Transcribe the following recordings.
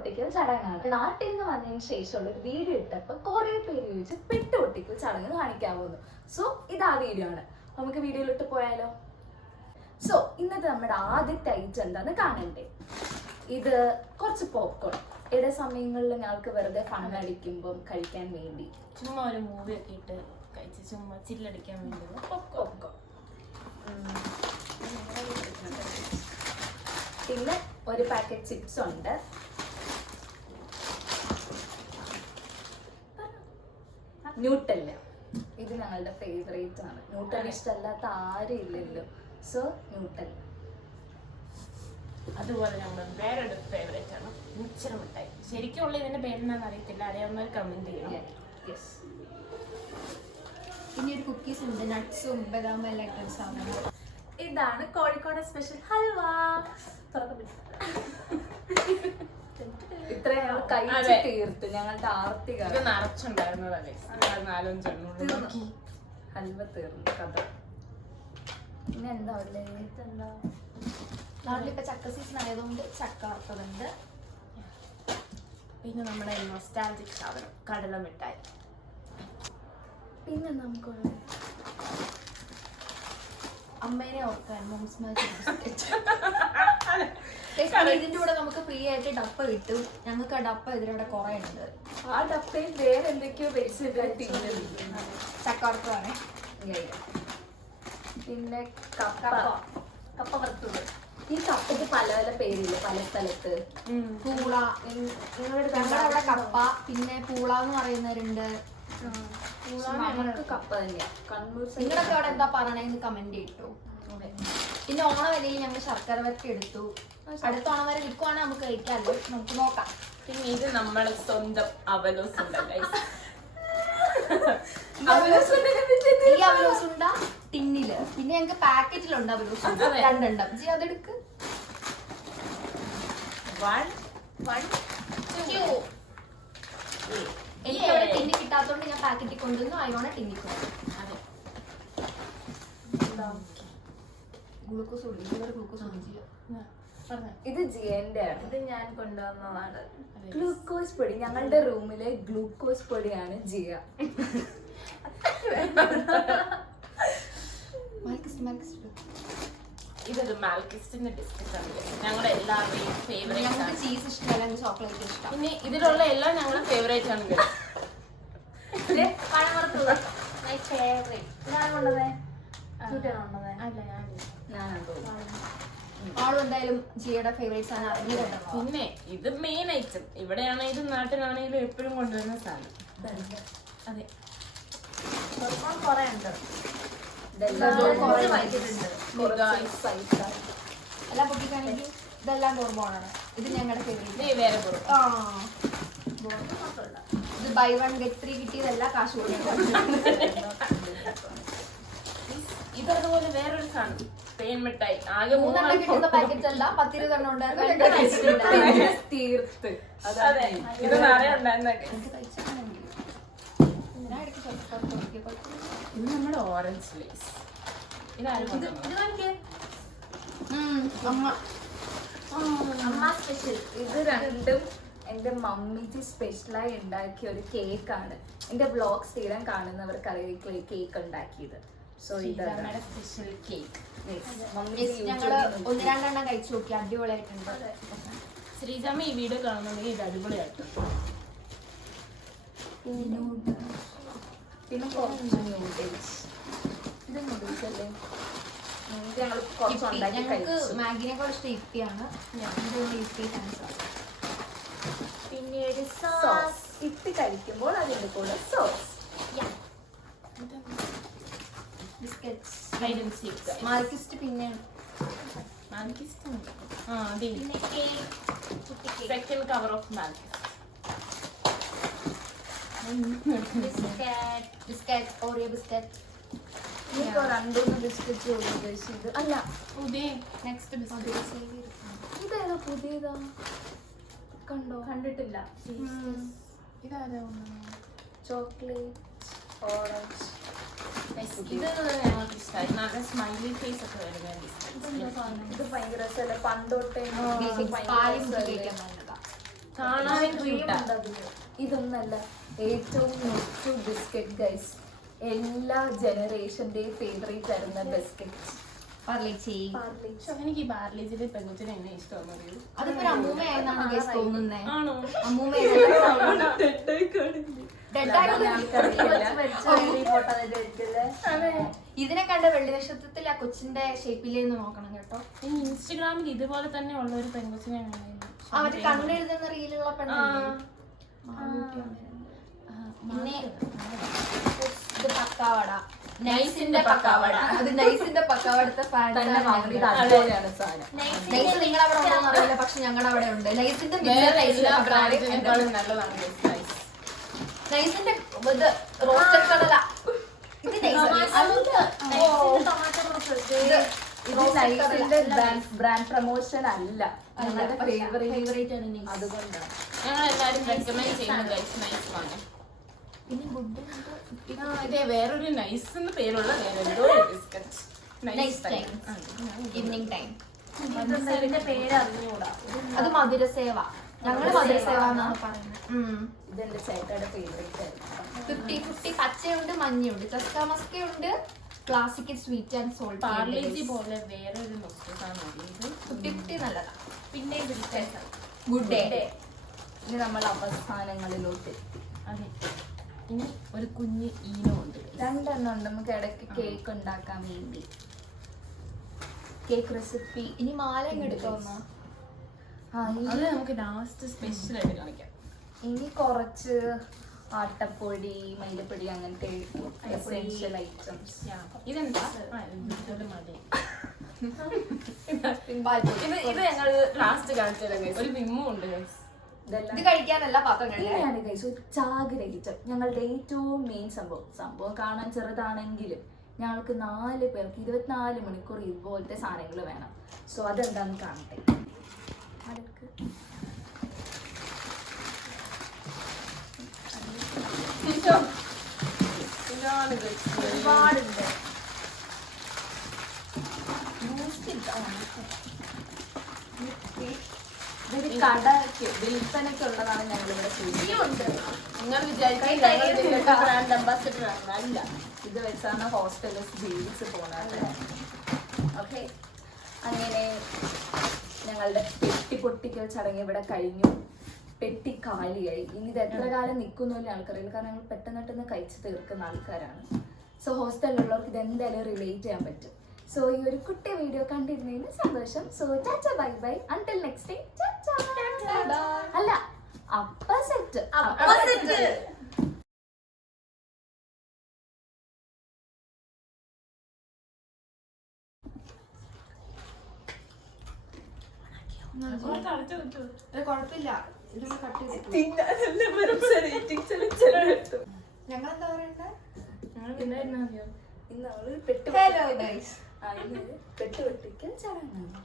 പെട്ടുപൊട്ടിക്കൽ ചടങ്ങാണ്. നാട്ടിൽ നിന്ന് വന്നതിന് ശേഷമുള്ള ഒരു വീഡിയോ ഇട്ടപ്പോൾ കുറെ പേര് ചോദിച്ച് പെട്ടുപൊട്ടിക്കൽ ചടങ്ങ് കാണിക്കാവുന്നു. സോ ഇത് ആ വീഡിയോ ആണ്. നമുക്ക് വീഡിയോയിലിട്ട് പോയാലോ? സോ ഇന്നത്തെ നമ്മുടെ ആദ്യത്തെ ഐറ്റം എന്താന്ന് കാണണ്ടേ? ഇത് കുറച്ച് പോപ്കോൺ. ഇട സമയങ്ങളിൽ ഞങ്ങൾക്ക് വെറുതെ ഫണ്ണടിക്കുമ്പം കഴിക്കാൻ വേണ്ടി ചുമ്മാ ഒരു മൂവി ഒക്കെ ഇട്ട് കഴിച്ച് ചുമ്മാ ചില്ലടിക്കാൻ വേണ്ടി പോപ്കോൺ. പിന്നെ ഒരു പാക്കറ്റ് ചിപ്സ് ഉണ്ട്. ന്യൂട്ടല്ല, ഇത് ഞങ്ങളുടെ ഫേവറേറ്റ് ആണ്. ന്യൂട്ടൽ ഇഷ്ടമല്ലാത്ത ആരും ഇല്ലല്ലോ. സോ ന്യൂട്ടൽ. അതുപോലെ നമ്മൾ വേറൊരു ഫേവറേറ്റ് ആണ് മിച്ചർ മിഠായി. ശരിക്കുള്ള ഇതിന്റെ പേരെന്താണെന്ന് അറിയത്തില്ല, അറിയാവുന്നവർ കമന്റ് ചെയ്യണം. പിന്നെ ഒരു കുക്കീസ് ഉണ്ട്, നട്ട്സും ബദാം എല്ലാം ഇട്ട സാധനം. ഇതാണ് കോഴിക്കോട് സ്പെഷ്യൽ ഹൽവ. ഇത്ര ഞങ്ങൾ കഴിച്ച് തീർത്ത് ഞങ്ങളുടെ ആർത്തി ഇത് നിറച്ചുണ്ടായിരുന്നതല്ലേ, ഹൽവ തീർന്നു കഥ. പിന്നെ എന്താ ഉള്ളത്? നാട്ടിലിപ്പോ ചക്ക സീസൺ ആയതുകൊണ്ട് ചക്ക വറുത്തതുണ്ട്. പിന്നെ നമ്മുടെ നൊസ്റ്റാൾജിക് സാധനം കടല മിഠായി. പിന്നെ നമുക്കുള്ള അമ്മേനെ ഓർക്കാൻ മോംസ് ഇതിന്റെ കൂടെ നമുക്ക് ഫ്രീ ആയിട്ട് ഡപ്പ കിട്ടും. ഞങ്ങൾക്ക് ആ ഡപ്പ ഇതിലൂടെ കുറെ ഉണ്ട്. ആ ഡപ്പയിൽ വേറെ എന്തൊക്കെയോ വെച്ചിട്ട് ചക്ക വറുത്തതാണ്. പിന്നെ കപ്പ കപ്പ വറുത്തത്. ഈ കപ്പയ്ക്ക് പല പല പേരില്ല പല സ്ഥലത്ത്. പൂള, ഞങ്ങളുടെ അവിടെ കപ്പ, പിന്നെ പൂള എന്ന് പറയുന്നവരുണ്ട്. നമുക്ക് കപ്പ തന്നെയാ. കണ്ണൂർ നിങ്ങളൊക്കെ അവിടെ എന്താ പറയണെന്ന് കമന്റ് ചെയ്തു. പിന്നെ ഓണവരയിൽ ഞങ്ങൾ ശർക്കര വരട്ടി എടുത്തു. അടുത്ത ഓണം വരെ നിൽക്കുവാണെങ്കിൽ നമുക്ക് കഴിക്കാമല്ലോ, നമുക്ക് നോക്കാം. പിന്നെ ഇത് നമ്മുടെ സ്വന്തം അവലോസ് ഉണ്ട്. ഈ അവലോസ് ഉണ്ടാ ടിന്നില്, പിന്നെ ഞങ്ങൾക്ക് പാക്കറ്റിലുണ്ട് അവലോസ് രണ്ടെണ്ണം. ജി അതെടുക്ക്. എനിക്ക് അവിടെ ടിന്നി കിട്ടാത്തോണ്ട് ഞാൻ പാക്കറ്റിൽ കൊണ്ടുവന്നു. അയോണ ടിന്നി ഗ്ലൂക്കോസ് ഗ്ലൂക്കോസ് ഇത് ജിയന്റെ ആണ്. ഇത് ഞാൻ കൊണ്ടുവന്നതാണ്. ഗ്ലൂക്കോസ് പൊടി. ഞങ്ങളുടെ റൂമിലെ ഗ്ലൂക്കോസ് പൊടിയാണ് ജിയ. ഇതൊരു മാൽക്കിസ്റ്റിന്റെ ബിസ്ക്കറ്റ് ആണ്. ഞങ്ങളുടെ എല്ലാവരുടെയും ഫേവറേറ്റ്. ചീസ് ഇഷ്ടമല്ല, ചോക്ലേറ്റ് ഇഷ്ടം. പിന്നെ ഇതിലുള്ള എല്ലാം ഞങ്ങളുടെ ഫേവറേറ്റ് ആണ്. എന്തായാലും ജിയുടെ ഫേവറേറ്റ്സ് ആണ്. പിന്നെ ഇത് മെയിൻ ഐറ്റം. ഇവിടെയാണെങ്കിലും നാട്ടിലാണെങ്കിലും എപ്പോഴും കൊണ്ടുവരുന്ന സാധനം. അതെ, കൊറേ ഉണ്ട്. എല്ലാം പൊട്ടിക്കാണെങ്കിൽ ഇതെല്ലാം ബോർബോണാണ്. ഇത് ഞങ്ങളുടെ ഫേവറേറ്റ്. വേറെ ഇത് ബൈ 1 get 3 കിട്ടിയതല്ല, കാശ് കൊടുക്കണം. ഇതതുപോലെ വേറൊരു സാധനം തേൻ മിഠായി. ആകെ 3 കിട്ടുന്ന പാക്കറ്റ് അല്ല, 10-20 എണ്ണം ഉണ്ടായിരുന്നു. തീർത്ത് ഇത് നിറയെ ഉണ്ടായിരുന്ന ഇത് നമ്മുടെ ഓറഞ്ച് ലേസ്. ഇത് രണ്ടും എന്റെ മമ്മിക്ക് സ്പെഷ്യലായി ഉണ്ടാക്കിയ ഒരു കേക്കാണ്. എന്റെ വ്ലോഗ് സ്ഥിരം കാണുന്നവർക്ക് അറിയാം കേക്ക് ഉണ്ടാക്കിയത്. സോ ഇതാണ് സ്പെഷ്യൽ കേക്ക്. ഞങ്ങള് 1-2 കഴിച്ചു നോക്കി, അടിപൊളിയായിട്ടുണ്ട്. ശ്രീജാമ്മ ഈ വീഡിയോ കാണുന്നുണ്ടെങ്കിൽ ഇത് അടിപൊളിയായിട്ട്. പിന്നെ കുറച്ച് നൂഡിൽസ്. ഇത് നൂഡിൽസ് അല്ലേ? ഞങ്ങൾക്ക് മാഗിനേക്കാൾ ഇഷ്ടം ഇപ്പിയാണ്. പിന്നീട് സോസ് ഇട്ട് കഴിക്കുമ്പോൾ അതിന്റെ കൂടെ സോസ്. മാർക്കിസ്റ്റ് പിന്നെ സെക്കൻഡ് കവർ ഓഫ് മാൽക്കിസ്റ്റ്. Biscuit Oreo biscuit. രണ്ടൂന്ന് ബിസ്ക്കറ്റ് ഉദ്ദേശിച്ചത് അല്ല. പുതിയ നെക്സ്റ്റ് ബിസ്ക്കറ്റ് ഇതേതാ പുതിയതാ? കണ്ടോ? കണ്ടിട്ടില്ല. ഇതാരാ? Chocolate orange. ഇത് ഞങ്ങൾക്ക് ഇഷ്ടമായി. നല്ല സ്മൈലി ഫേസ് ഒക്കെ വരുന്നത്. ഇത് ഭയങ്കര രസമല്ലേ? പണ്ടോട്ടേ കാണാനും ക്യൂട്ടാ. ഇതൊന്നല്ല, ഏറ്റവും നെക്സ്റ്റ് ബിസ്ക്കറ്റ് ഗൈസ്, എല്ലാ ജനറേഷന്റെയും ഫേവറേറ്റ് ആയിരുന്ന ബിസ്ക്കറ്റ് പാർലേച്ചി. എനിക്ക് ഈ ബാർലിജിലെ പെങ്കുച്ചിനെ എന്നെ ഇഷ്ടമാണ്. അതിപ്പോ ഒരു അമ്മൂമ്മയായെന്നാണ് ഗൈസ് തോന്നുന്നേ. ആണോ? അമ്മൂമ്മ ഇതിനെ കണ്ട വെള്ളി നക്ഷത്രത്തിൽ ആ കൊച്ചിന്റെ ഷേപ്പിലേന്ന് നോക്കണം കേട്ടോ. ഈ ഇൻസ്റ്റഗ്രാമിൽ ഇതുപോലെ തന്നെ ഉള്ള ഒരു പെങ്കുച്ചിനെ ആ മറ്റേ കണ്ണെഴുതുന്ന റീലുള്ള പെണ്ണല്ലേ. പിന്നെ ഇത് പക്കാവട, നൈസിന്റെ പക്കാവട. അത് നൈസിന്റെ പക്കാവടത്തെ തന്നെ വാങ്ങിയത് അതുപോലെയാണ് സാധനം. നൈസ് നിങ്ങൾ അവിടെ ഉണ്ടോ അറിയില്ല, പക്ഷെ ഞങ്ങളുടെ അവിടെ ഉണ്ട്. നൈസിന്റെ എല്ലാ ബ്രാൻഡിനേക്കാളും നല്ലതാണ് നൈസ്. നൈസിന്റെ ഇത് റോസ്റ്റഡ് കടല. ഇത് ബ്രാൻഡ് പ്രൊമോഷൻ അല്ല, ഞങ്ങളുടെ ഫേവറേറ്റ് അതുകൊണ്ടാണ് ഞങ്ങൾ എല്ലാരും റെക്കമെൻഡ് ചെയ്യുന്ന ഗൈസ് നൈസ് വാങ്ങും. പിന്നെ ഗുഡ് ഇതേ വേറൊരു നൈസ് എന്ന് പേരുള്ള വേറെന്തോ biscuit. Nice time, evening time. പേര് അറിഞ്ഞൂടാ. അത് മധുരസേവ. ഞങ്ങള് മധുരസേവ എന്നാണ് പറയുന്നത്. ഇതെന്റെ ചേട്ടയുടെ ഫേവറേറ്റ് ആയിരുന്നു. 50-50 പച്ചയുണ്ട്, മഞ്ഞയുണ്ട്, ചസ്ക മസ്കയുണ്ട്, classical sweet and salt. Parle G പോലെ വേറൊരു നൊസ്റ്റാണ് ഇത്. 50-50 നല്ലതാ. പിന്നെ ഗുഡ് ഡേ. ഇനി നമ്മൾ അവസാനങ്ങളിലോട്ട് അതെ. ഇനി ഒരു കുഞ്ഞ് ഈനോ ഉണ്ട്. രണ്ടെണ്ണം ഉണ്ട് നമുക്ക് ഇടയ്ക്ക് കേക്ക് ഉണ്ടാക്കാൻ വേണ്ടി. കേക്ക് റെസിപ്പി ഇനി മാല എടുക്കാവുന്ന. അത് നമുക്ക് ലാസ്റ്റ് സ്പെഷ്യൽ ആയിട്ട് കാണിക്കാം. ഇനി കുറച്ച് ആട്ടപ്പൊടി, മൈദപ്പൊടി, അങ്ങനത്തെ എസെൻഷ്യൽ ഐറ്റംസ്. ഇതെന്താ? ഇത് മതി. ഇത് ഞങ്ങൾ ലാസ്റ്റ് കാണിച്ചത് ഒരു വിമ്മും ഉണ്ട് guys. ഇത് കഴിക്കാനല്ല പാത്രം കഴിക്കാൻ. ഇങ്ങനെയാണ് guys ഒരു ചാകര ഐറ്റം. ഞങ്ങളുടെ ഏറ്റവും മെയിൻ സംഭവം കാണാൻ ചെറുതാണെങ്കിലും ഞങ്ങൾക്ക് 4 പേർക്ക് 24 മണിക്കൂർ ഇതുപോലത്തെ സാധനങ്ങൾ വേണം. സോ അതെന്താന്ന് കാണട്ടെ. ഒരുപാടുണ്ട്. ഇതൊരു കടയ്ക്ക് വിൽപ്പനയ്ക്കുള്ളതാണ് ഞങ്ങളിവിടെ ചെയ്യുന്നത്. നിങ്ങൾ വിചാരിക്കും ബ്രാൻഡ് അംബാസിഡർ ആണ്. അല്ല, ഇത് വെച്ചാണ് ഹോസ്റ്റലിൽ ജീവിച്ച് പോകുന്നത്. ഓക്കെ, അങ്ങനെ ഞങ്ങളുടെ പെട്ടി പൊട്ടിക്കൽ ചടങ്ങ് ഇവിടെ കഴിഞ്ഞു. പെട്ടി കാലിയായി. ഇനി ഇത് എത്ര കാലം നിൽക്കുന്നില്ല ആൾക്കറിയില്ല, കാരണം ഞങ്ങൾ പെട്ടെന്ന് കഴിച്ച് തീർക്കുന്ന ആൾക്കാരാണ്. സോ ഹോസ്റ്റലിലുള്ളവർക്ക് ഇത് എന്തായാലും റിലേറ്റ് ചെയ്യാൻ പറ്റും. സോ ഈ ഒരു കുട്ടി വീഡിയോ കണ്ടിരുന്നതിന് സന്തോഷം. So tata bye bye until next time. അല്ല, അപ്പസെറ്റ്. കുഴപ്പമില്ല, ഇതൊന്ന് കട്ട് ചെയ്തിട്ട് ഞങ്ങളെന്താ പറയണ്ടേ? Hello guys. പെട്ടുപൊട്ടിക്കൽ ചടങ്ങാണ്.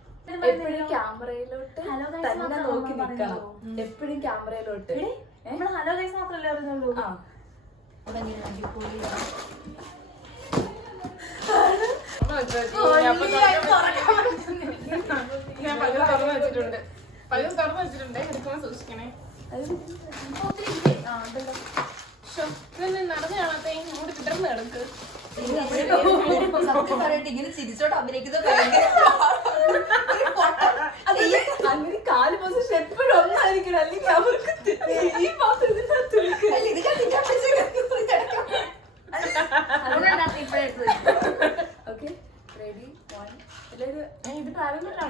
എപ്പോഴും ക്യാമറയിലോട്ട് തന്നെ നോക്കി നിൽക്കണം. എപ്പോഴും ക്യാമറയിലോട്ട്. ഹലോ ഗൈസ് മാത്രമല്ലേ അറിയുന്നുള്ളൂ. ആ, ഞാൻ പകൽ തുറന്നു വെച്ചിട്ടുണ്ട്. എടുക്കുമ്പോൾ സൂക്ഷിക്കണേ. നടന്നു കാണാത്ത ഇങ്ങോട്ട് കിടന്ന് കിടക്ക്. സത്യം പറയട്ടെ, ഇങ്ങനെ ചിരിച്ചോട്ട് അഭിനയിക്കുന്നത് അങ്ങനെ കാല് പൊസിഷൻ എപ്പോഴും ഒന്നായിരിക്കണം, അല്ലെങ്കിൽ അവർക്ക് ഈ പാത്രത്തിന്റെ ഓക്കെ റെഡി 1 ഇത് ട്രാവൽ അല്ല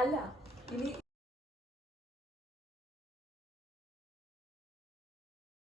അല്ല ഇനി